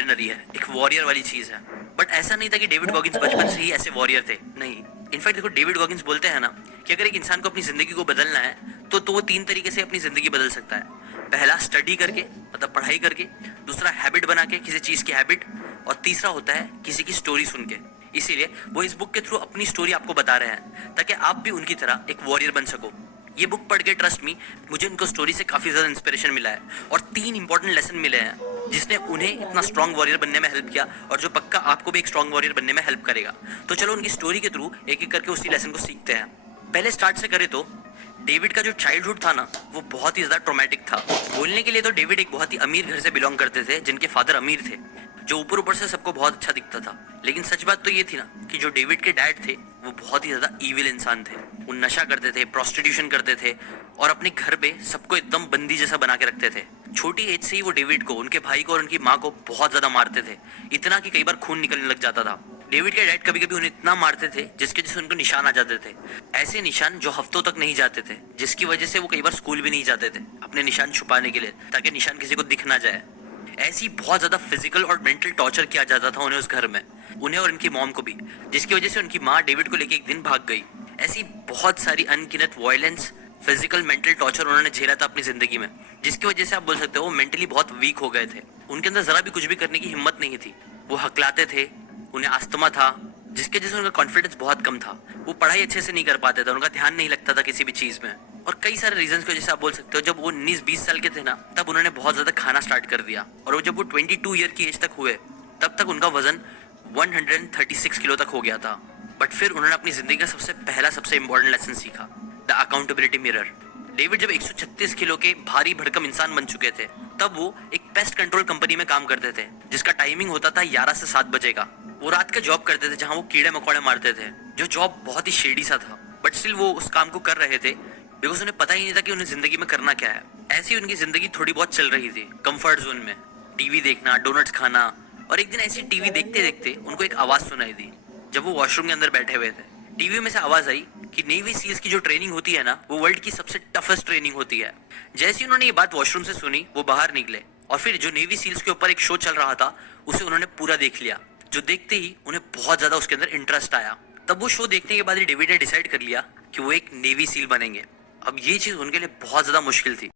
Ordinary है, एक warrior वाली चीज है। बट ऐसा नहीं था कि डेविड गॉगिंस बचपन से ही ऐसे वॉरियर थे, नहीं। इनफैक्ट देखो, डेविड गॉगिंस बोलते हैं ना कि अगर एक इंसान को अपनी जिंदगी को बदलना है तो वो 3 तरीके से अपनी जिंदगी बदल सकता है। पहला स्टडी करके, मतलब पढ़ाई करके, दूसरा हैबिट बना के, किसी चीज की हैबिट, और तीसरा होता है किसी की स्टोरी सुन के। इसीलिए वो इस बुक के थ्रू अपनी स्टोरी आपको बता रहे हैं ताकि आप भी उनकी तरह एक वॉरियर बन सको। ये बुक पढ़ के ट्रस्ट मी, मुझे उनको स्टोरी से काफी ज्यादा इंस्पिरेशन मिला है और 3 इंपॉर्टेंट लेसन मिले हैं जिसने उन्हें इतना स्ट्रॉन्ग वॉरियर बनने में हेल्प किया और जो पक्का आपको भी एक स्ट्रॉन्ग वॉरियर बनने में हेल्प करेगा। तो चलो उनकी स्टोरी के थ्रू एक एक करके उसी लेसन को सीखते हैं। पहले स्टार्ट से करें तो डेविड का जो चाइल्डहुड था ना, वो बहुत ही ज्यादा ट्रॉमेटिक था। बोलने के लिए तो डेविड एक बहुत ही अमीर घर से बिलोंग करते थे जिनके फादर अमीर थे, जो ऊपर ऊपर से सबको बहुत अच्छा दिखता था। लेकिन सच बात तो ये थी ना कि जो डेविड के डैड थे वो बहुत ही ज्यादा ईविल इंसान थे। वो नशा करते थे, प्रोस्टिट्यूशन करते थे और अपने घर पे सबको एकदम बंदी जैसा बना के रखते थे। छोटी एज से ही वो डेविड को, उनके भाई को और उनकी माँ को बहुत ज्यादा मारते थे, इतना कि कई बार खून निकलने लग जाता था। डेविड के डैड कभी कभी उन्हें इतना मारते थे जिसके वजह से उनको निशान आ जाते थे, ऐसे निशान जो हफ्तों तक नहीं जाते थे, जिसकी वजह से वो कई बार स्कूल भी नहीं जाते थे अपने निशान छुपाने के लिए, ताकि निशान किसी को दिख ना जाए। ऐसी बहुत ज्यादा फिजिकल और मेंटल टॉर्चर किया जाता था उन्हें उस घर में, उन्हें और उनकी मॉम को भी, जिसकी वजह से उनकी माँ डेविड को लेके एक दिन भाग गई। ऐसी बहुत सारी अनगिनत वायलेंस, फिजिकल, मेंटल टॉर्चर उन्होंने झेला था अपनी जिंदगी में, जिसकी वजह से आप बोल सकते हो वो मेंटली बहुत वीक हो गए थे। उनके अंदर जरा भी कुछ भी करने की हिम्मत नहीं थी। वो हकलाते थे, उन्हें अस्थमा था, जिसके वजह से उनका कॉन्फिडेंस बहुत कम था। वो पढ़ाई अच्छे से नहीं कर पाते थे, उनका ध्यान नहीं लगता था किसी भी चीज में, और कई सारे रीजंस की वजह से आप बोल सकते हो जब वो 19-20 साल के थे ना, तब उन्होंने बहुत ज्यादा खाना स्टार्ट कर दिया। और वो जब वो 22 ईयर की एज तक हुए तब तक उनका वजन 136 किलो तक हो गया था। बट फिर उन्होंने अपनी जिंदगी का सबसे पहला, सबसे इंपॉर्टेंट लेसन सीखा, द अकाउंटेबिलिटी मिरर। डेविड जब 136 किलो के भारी भरकम इंसान बन चुके थे, तब वो एक पेस्ट कंट्रोल कंपनी में काम करते थे, जिसका टाइमिंग होता था 11 से 7 बजे का। वो रात का जॉब करते थे जहाँ वो कीड़े मकोड़े मारते थे, जो जॉब बहुत ही शेडी सा था, बट स्टिल वो उस काम को कर रहे थे बिकॉज उन्हें पता ही नहीं था कि उन्हें जिंदगी में करना क्या है। ऐसी उनकी जिंदगी थोड़ी बहुत चल रही थी कंफर्ट जोन में, टीवी देखना, डोनट्स खाना। और एक दिन ऐसी टीवी देखते देखते उनको एक आवाज सुनाई दी जब वो वॉशरूम के अंदर बैठे हुए थे। टीवी में से आवाज आई कि नेवी सील्स की जो ट्रेनिंग होती है ना, वो वर्ल्ड की सबसे टफेस्ट ट्रेनिंग होती है। जैसे ही उन्होंने ये बात वॉशरूम से सुनी, वो बाहर निकले और फिर जो नेवी सील्स के ऊपर एक शो चल रहा था उसे उन्होंने पूरा देख लिया, जो देखते ही उन्हें बहुत ज्यादा उसके अंदर इंटरेस्ट आया। तब वो शो देखने के बाद ही डेविड ने डिसाइड कर लिया कि वो एक नेवी सील बनेंगे। अब ये चीज उनके लिए बहुत ज्यादा मुश्किल थी।